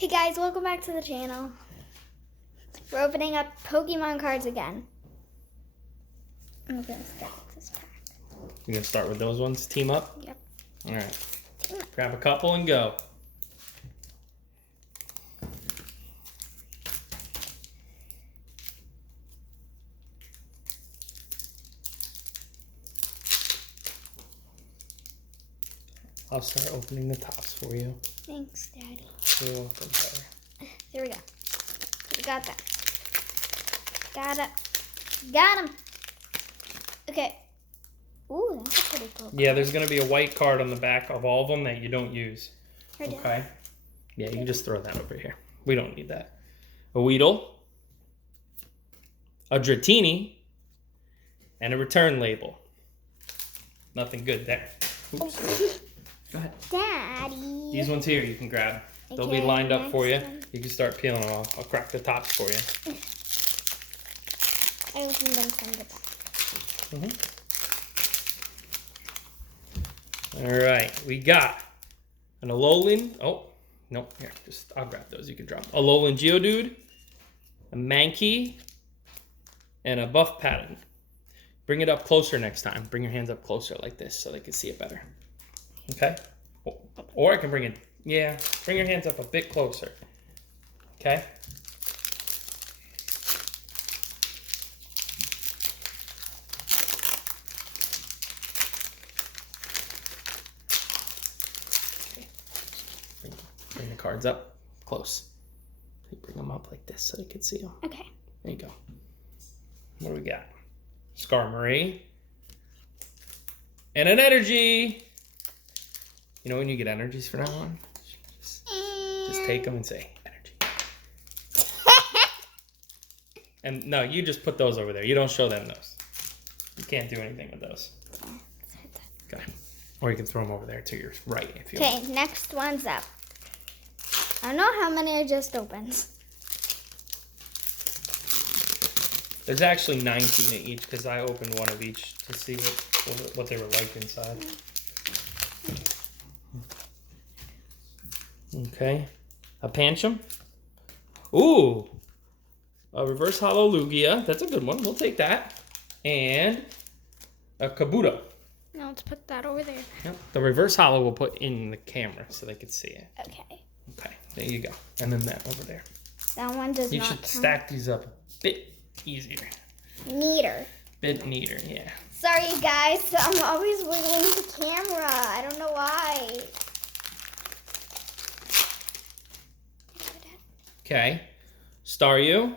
Hey guys, welcome back to the channel. We're opening up Pokemon cards again. I'm gonna start this pack. You're gonna start with those ones, team up? Yep. Alright. Grab a couple and go. I'll start opening the tops for you. Thanks, Daddy. You're welcome, Tyler. Here we go. We got that. Got it. Got him. Okay. Ooh, that's a pretty cool card. Yeah, there's gonna be a white card on the back of all of them that you don't use. Okay? Yeah, you can just throw that over here. We don't need that. A Weedle, a Dratini, and a return label. Nothing good there. Oops. Go ahead. Daddy. These ones here you can grab. They'll be lined up for you. You can start peeling them off. I'll crack the tops for you. I opened them from the back. All right, we got an Alolan. Oh, no, here, I'll grab those. You can drop them. Alolan Geodude, a Mankey, and a Buff Pattern. Bring it up closer next time. Bring your hands up closer like this so they can see it better. Okay? Or I can bring it, yeah, bring your hands up a bit closer. Okay? Bring the cards up close. Bring them up like this so they can see them. Okay. There you go. What do we got? Skarmory. And an energy. You know when you get energies for that one? Just take them and say, energy. And no, you just put those over there. You don't show them those. You can't do anything with those. Okay. Or you can throw them over there to your right if you want. Okay, next one's up. I don't know how many I just opened. There's actually 19 of each because I opened one of each to see what they were like inside. Okay. A Pancham. Ooh. A reverse hollow Lugia. That's a good one. We'll take that. And a Kabuto. Now let's put that over there. Yep. The reverse hollow we'll put in the camera so they can see it. Okay. Okay. There you go. And then that over there. That one does You not should count. stack these up a bit easier. Neater. Bit neater, yeah. Sorry guys, I'm always wiggling the camera. I don't know why. Okay. Staryu.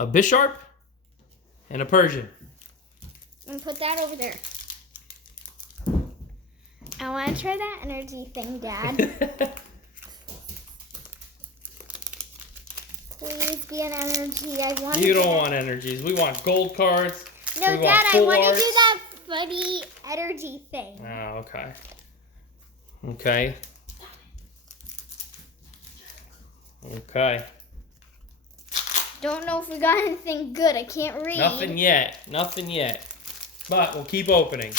A Bisharp. And a Persian. And put that over there. I want to try that energy thing, Dad. Please be an energy. I want. You don't want energies. We want gold cards. No, we Dad, I want to arts. do that funny energy thing. Oh, okay. Okay. Okay. Don't know if we got anything good. I can't read. Nothing yet. Nothing yet. But we'll keep opening.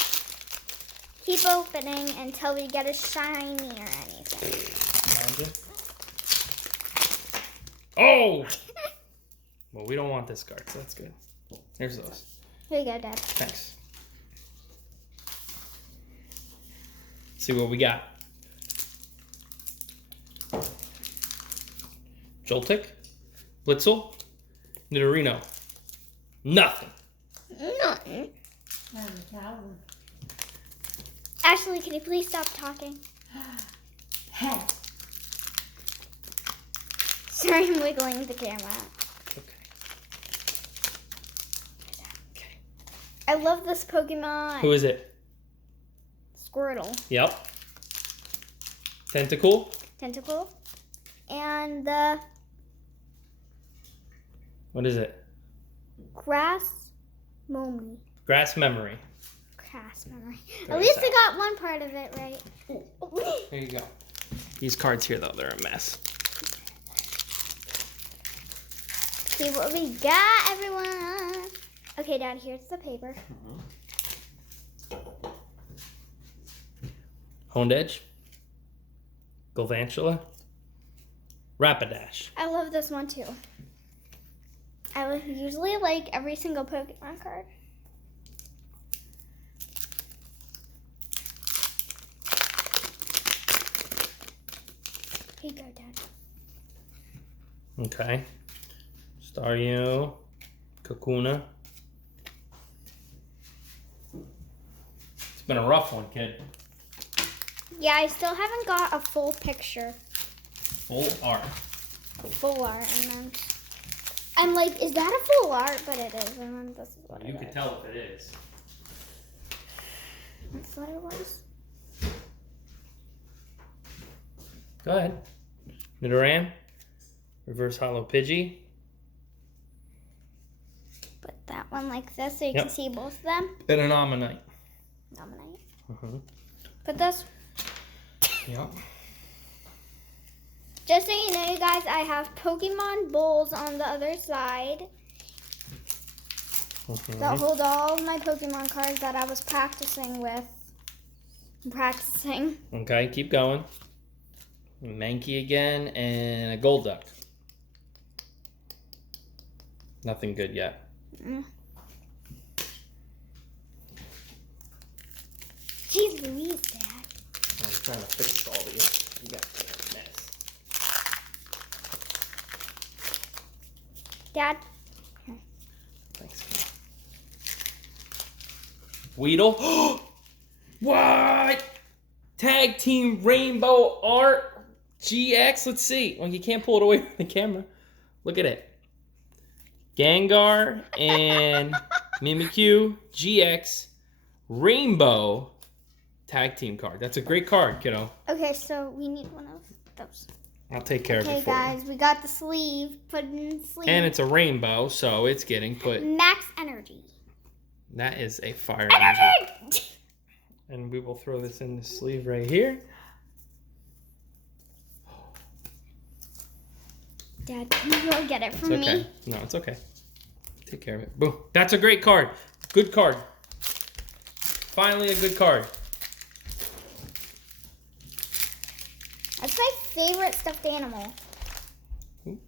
Keep opening until we get a shiny or anything. Imagine. Oh! Well, we don't want this card, so that's good. Here's those. Here you go, Dad. Thanks. See what we got. Joltik, Blitzel, Nidorino. Nothing. Nothing. Ashley, can you please stop talking? Hey. Sorry, I'm wiggling the camera. Okay. Okay. I love this Pokemon. Who is it? Squirtle. Yep. Tentacle. Tentacle. And the What is it? Grass Momi. Grass Memory. Grass Memory. There At is least that. I got one part of it right. There you go. These cards here, though, they're a mess. See what we got, everyone. Okay, Dad, here's the paper. Honed Edge. Galvantula. Rapidash. I love this one too. I usually like every single Pokemon card. Here you go, Dad. Okay. Staryu. Kakuna. It's been a rough one, kid. Yeah, I still haven't got a full picture. Full art. Full art, and then I'm like, is that a full art? But it is, and then this is what You it can is. tell if it is. That's what it was. Go ahead. Nidoran. Reverse Hollow Pidgey. Put that one like this so you Yep. can see both of them. And an Ammonite. Nominate. Uh-huh. Put this. Yep. Just so you know, you guys, I have Pokemon bowls on the other side that hold all of my Pokemon cards that I was practicing with. Okay, keep going. Mankey again and a Golduck. Nothing good yet. Jeez Louise, Dad. I'm trying to fix all these. You got a mess. Dad, Thanks. Weedle. What? Tag Team Rainbow Art GX. Let's see. Well, you can't pull it away from the camera. Look at it. Gengar and Mimikyu GX Rainbow Tag Team card. That's a great card, kiddo. okay, so we need one of those. I'll take care of Okay, it for you. guys, we got the sleeve. Put it in the sleeve. And it's a rainbow, so it's getting put. Max energy. That is a fire energy. Energy! And we will throw this in the sleeve right here. Dad, can you go get it for It's okay. me? No, it's okay. Take care of it. Boom. That's a great card. Good card. Finally a good card. That's my favorite stuffed animal. Ooh.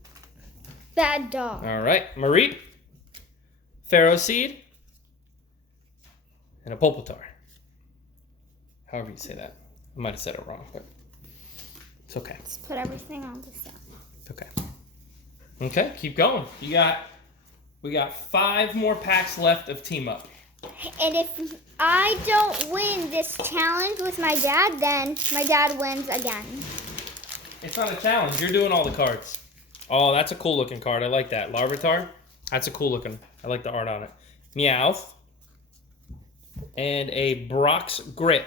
Bad dog. All right. Mareep. Pharaoh Seed. And a Pulpitar. However you say that. I might have said it wrong, but it's okay. Let's put everything on this side. It's okay. Okay, keep going. We got 5 more packs left of Team Up. And if I don't win this challenge with my dad, then my dad wins again. It's not a challenge. You're doing all the cards. Oh, that's a cool looking card. I like that. Larvitar. That's a cool looking. I like the art on it. Meowth. And a Brock's Grit.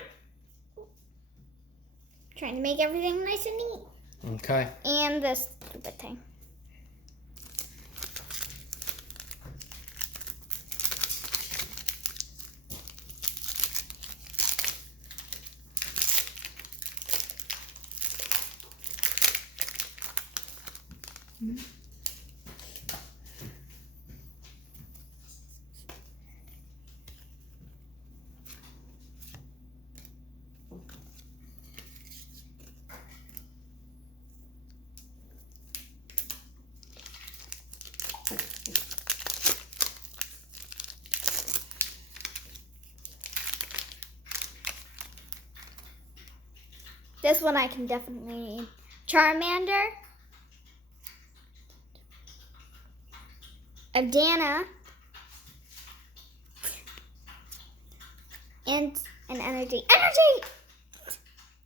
Trying to make everything nice and neat. Okay. And this stupid thing. This one I can definitely need. Charmander. Adana. And an energy. Energy!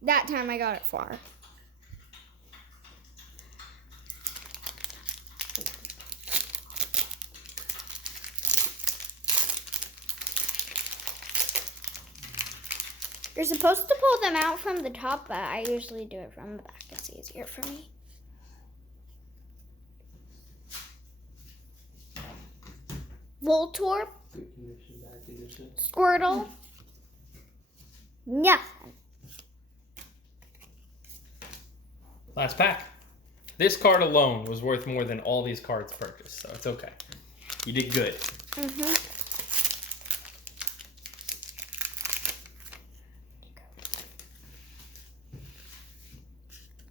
That time I got it far. You're supposed to pull them out from the top, but I usually do it from the back. It's easier for me. Voltorb. Good condition, bad condition. Squirtle. Nothing. Last pack. This card alone was worth more than all these cards purchased, so it's okay. You did good. Mm-hmm.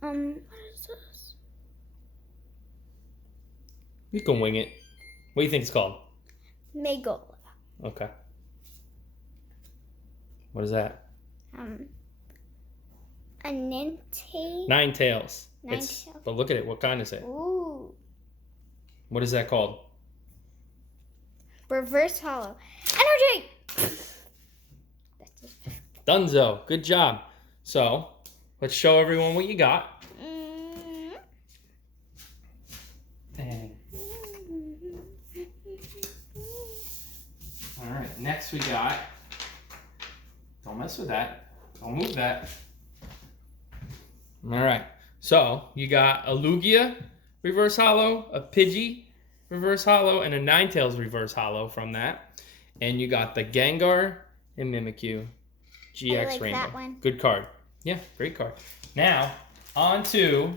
What is this? You can wing it. What do you think it's called? Megola. Okay. What is that? A Ninte. Nine tails. Tails. But look at it. What kind is it? Ooh. What is that called? Reverse hollow. Energy! Dunzo. Good job. So, let's show everyone what you got. And all right, next we got, don't mess with that. Don't move that. All right, so you got a Lugia reverse hollow, a Pidgey reverse hollow, and a Ninetales reverse hollow from that. And you got the Gengar and Mimikyu GX I like Rainbow. that one. Good card. Yeah, great card. Now, on to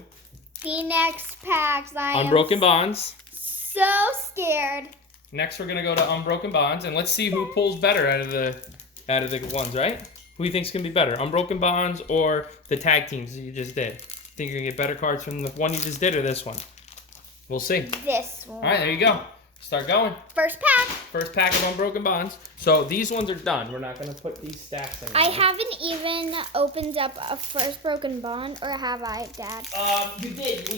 The next packs. I Unbroken am Bonds. so scared. Next, we're gonna go to Unbroken Bonds, and let's see who pulls better out of the ones, right? Who do you think's gonna be better, Unbroken Bonds or the tag teams that you just did? Think you're gonna get better cards from the one you just did or this one? We'll see. This one. All right, there you go. Start going. First pack. First pack of Unbroken Bonds. So these ones are done. We're not gonna put these stacks anymore. I haven't even opened up a first broken bond, or have I, Dad? You did.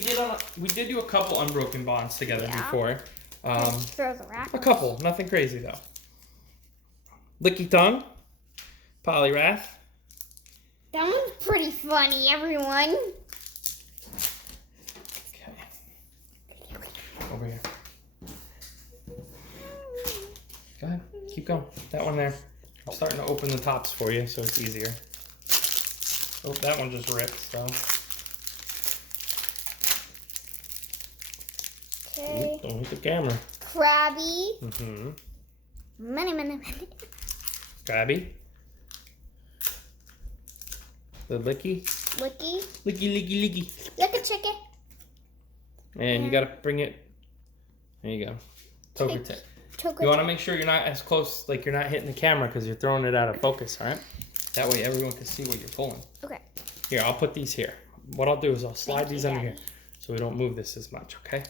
We did do a couple Unbroken Bonds together Yeah. before. Let's throw the wrap. A couple. Nothing crazy though. Licky Tongue. Poliwrath. That one's pretty funny, everyone. Okay. Over here. Go ahead. Keep going. That one there. I'm starting to open the tops for you so it's easier. Oh, that one just ripped, so. Okay. Don't hit the camera. Krabby. Mm-hmm. Many. Krabby. The Licky. Licky. Licky. Look at chicken. And you gotta bring it. There you go. Togetic. You want to make sure you're not as close, like you're not hitting the camera because you're throwing it out of focus, all right? That way everyone can see what you're pulling. Okay. Here, I'll put these here. What I'll do is I'll slide Thank these you, under Daddy. here so we don't move this as much, okay?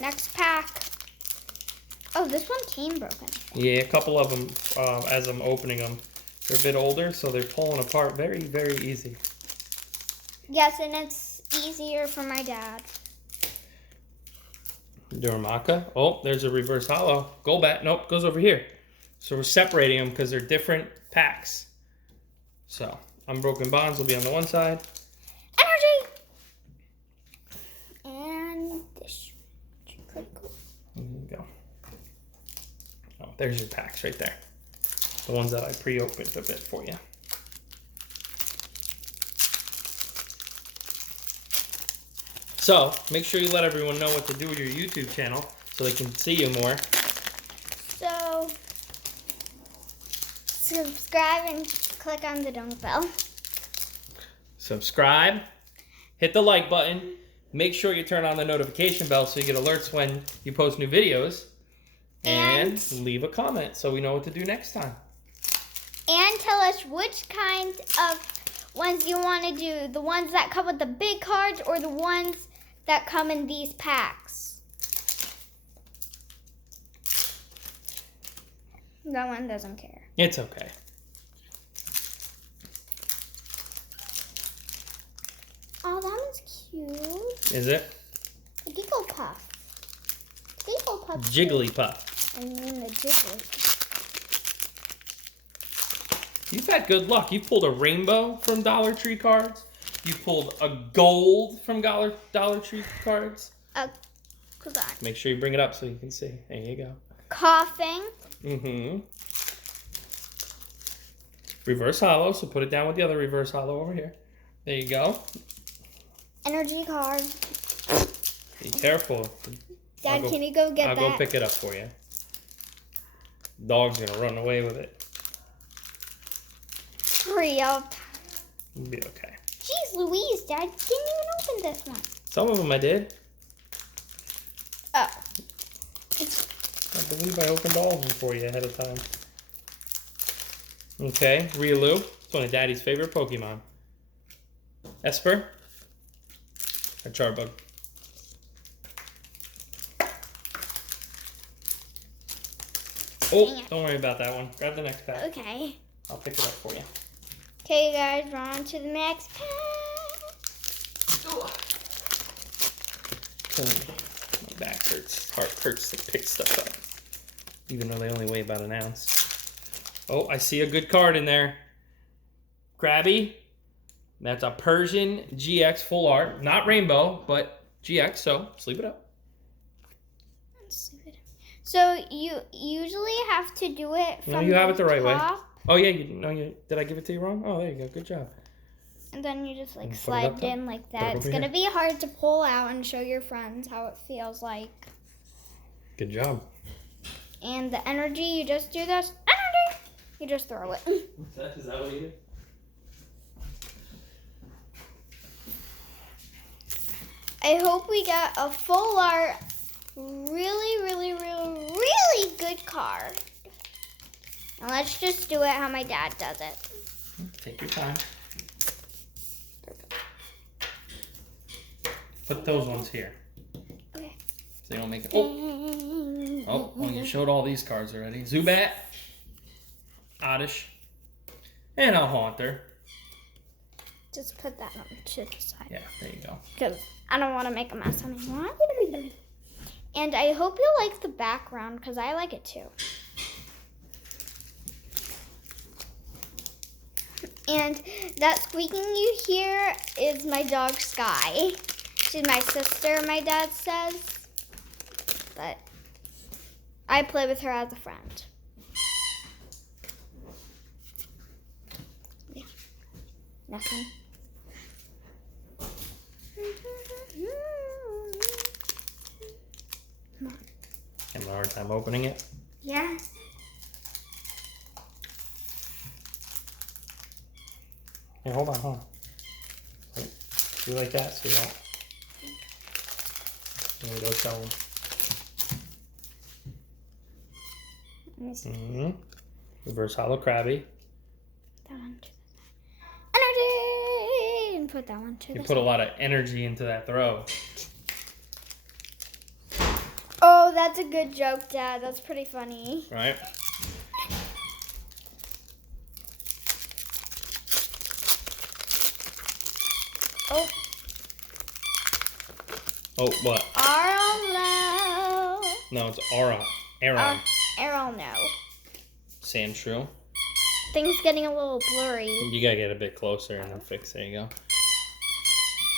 Next pack. Oh, this one came broken. Yeah, a couple of them, as I'm opening them, they're a bit older, so they're pulling apart very, very easy. Yes, and it's easier for my dad. Duramaka. Oh, there's a reverse hollow. Golbat. Nope, goes over here. So we're separating them because they're different packs. So, Unbroken Bonds will be on the one side. Energy! And this. Pretty cool. There you go. Oh, there's your packs right there. The ones that I pre-opened a bit for you. So, make sure you let everyone know what to do with your YouTube channel so they can see you more. So, subscribe and click on the donut bell. Subscribe, hit the like button, make sure you turn on the notification bell so you get alerts when you post new videos, and leave a comment so we know what to do next time. And tell us which kind of ones you want to do. The ones that come with the big cards or the ones that come in these packs. That one doesn't care. It's okay. Oh, that one's cute. Is it? The Gigglepuff. Gigglepuff. Jigglypuff. I mean the Jigglypuff. You've had good luck. You pulled a rainbow from Dollar Tree cards. You pulled a gold from Dollar Tree cards. Make sure you bring it up so you can see. There you go. Coughing. Mm-hmm. Reverse hollow, so put it down with the other reverse hollow over here. There you go. Energy card. Be careful. Dad, can you go get I'll that? go pick it up for you. Dog's gonna run away with it. Hurry up. You'll be okay. Jeez Louise, Dad, didn't even open this one. Some of them I did. Oh. I believe I opened all of them for you ahead of time. Okay, Riolu. It's one of Daddy's favorite Pokemon. Esper. A Charbug. Oh, don't worry about that one. Grab the next pack. Okay. I'll pick it up for you. Okay, guys, we're on to the next pack. My back hurts. Heart hurts to pick stuff up. Even though they only weigh about an ounce. Oh, I see a good card in there. Krabby. That's a Persian GX full art. Not rainbow, but GX, so sleep it up. So you usually have to do it from No, you have it the right way. top, Oh yeah, did I give it to you wrong? Oh, there you go. Good job. and then you just like And put it slide up it top. in like Put it that. It's over gonna here. be hard to pull out and show your friends how it feels like. Good job. And the energy, you just do this. Energy! You just throw it. Is that what you do? I hope we get a full art, really good card. And let's just do it how my dad does it. Take your time. Put those ones here. Okay. So you don't make it. Oh, well, you showed all these cards already. Zubat, Oddish, and a Haunter. Just put that on to the side. Yeah, there you go. Because I don't want to make a mess anymore. And I hope you like the background because I like it too. And that squeaking you hear is my dog Sky. She's my sister, my dad says. But I play with her as a friend. Yeah. Nothing. Having a hard time opening it. Yeah. Here, hold on. Wait, do like that so you don't. There we go, tell them. Reverse Hollow Krabby. That one to the energy, and put that one to You the put a lot of energy into that throw. Oh, that's a good joke, Dad. That's pretty funny. Right? Oh. Oh, what? Arlo. No, it's Aura. Aaron. Arrow, no. Sandshrew. Things getting a little blurry. You gotta get a bit closer and then fix. There you go.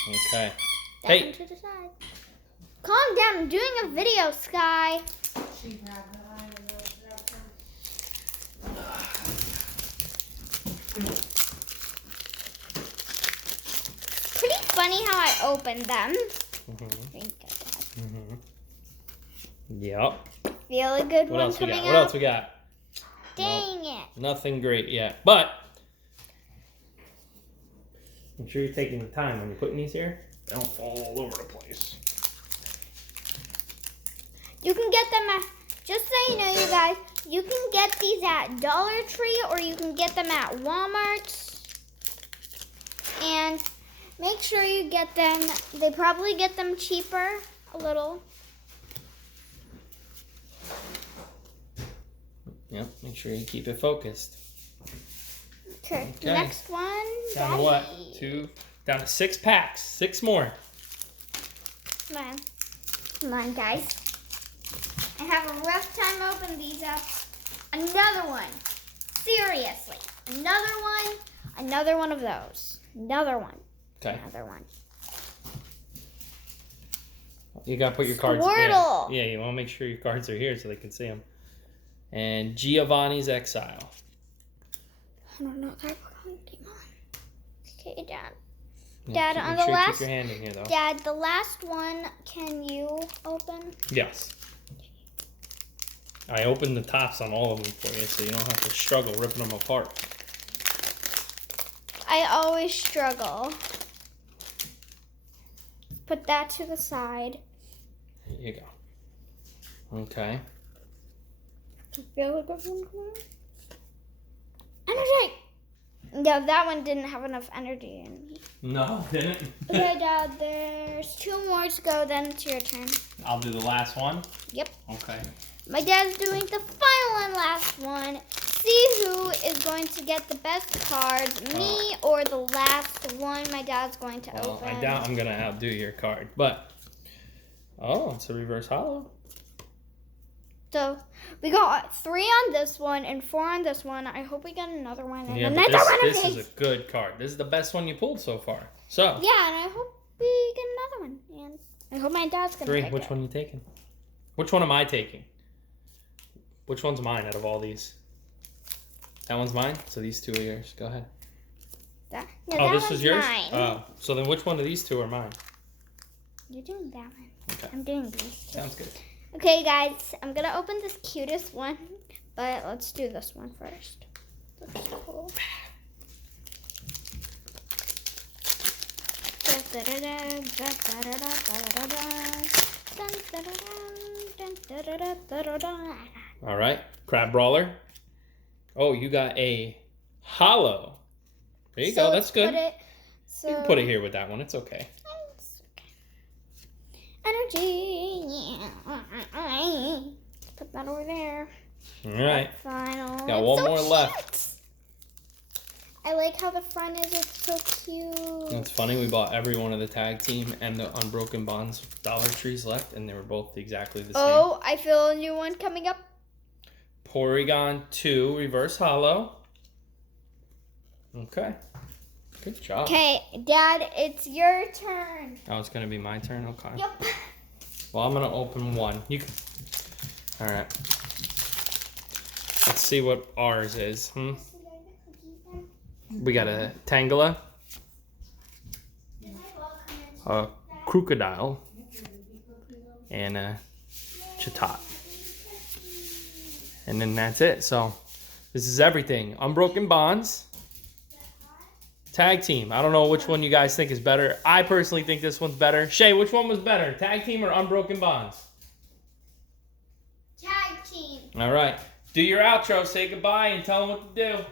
Okay. That Hey. one to the side. Calm down. I'm doing a video, Sky. Pretty funny how I opened them. There you go, Dad. Yep. Feel a good What one else we coming got? What up. else we got? Dang it. Nothing great yet. But make sure you're taking the time when you're putting these here. They don't fall all over the place. You can get them at, just so you know, you guys, you can get these at Dollar Tree or you can get them at Walmart. And make sure you get them, they probably get them cheaper a little. Yep, make sure you keep it focused. Okay, Okay. next one. Down to what? Daddy. Down to 6 packs. 6 more. Come on. Come on, guys. I have a rough time opening these up. Another one. Seriously. Another one of those. Another one. Okay. Another one. You gotta put your cards. Squirtle. Yeah, you want to make sure your cards are here so they can see them. And Giovanni's Exile. I don't know if I came on. Okay, Dad. Yeah, Dad, make on sure the you last. keep your hand in here though. Dad, the last one, can you open? Yes. I opened the tops on all of them for you, so you don't have to struggle ripping them apart. I always struggle. Put that to the side. There you go. Okay. Feel like a phone call? Energy! Yeah, that one didn't have enough energy in me. No, didn't. Okay, Dad, there's 2 more to go, then it's your turn. I'll do the last one. Yep. Okay. My dad's doing the final and last one. See who is going to get the best cards, me or the last one my dad's going to Well, open. I doubt I'm gonna outdo your card, but it's a reverse hollow. So we got 3 on this one and 4 on this one. I hope we get another one and Yeah, another but one. this is a good card. This is the best one you pulled so far. So Yeah, and I hope we get another one. And I hope my dad's gonna 3. pick Which it. one are you taking? Which one am I taking? Which one's mine out of all these? That one's mine. So these 2 are yours. Go ahead. No, This that is yours. mine. Oh, so then which one of these 2 are mine? You're doing that one. Okay. I'm doing these. Sounds good. Okay, guys, I'm gonna open this cutest one, but let's do this one first. Looks cool. All right, Crab Brawler. Oh, you got a hollow. There you go. That's good. You can put it here with that one. It's okay. Energy. Yeah. Put that over there. All right. Final. Got It's one so more cute. left. I like how the front is. It's so cute. It's funny. We bought every one of the tag team and the Unbroken Bonds Dollar Trees left, and they were both exactly the same. Oh, I feel a new one coming up. Porygon 2 reverse hollow. Okay. Good job. Okay, Dad, it's your turn. Oh, it's gonna be my turn. Okay. Yep. Well, I'm gonna open one. You can. All right. Let's see what ours is. We got a Tangela, a Crocodile, and a Chatot. And then that's it. So this is everything. Unbroken Bonds. Tag team. I don't know which one you guys think is better. I personally think this one's better. Shay, which one was better? Tag team or Unbroken Bonds? Tag team. All right. Do your outro. Say goodbye and tell them what to do.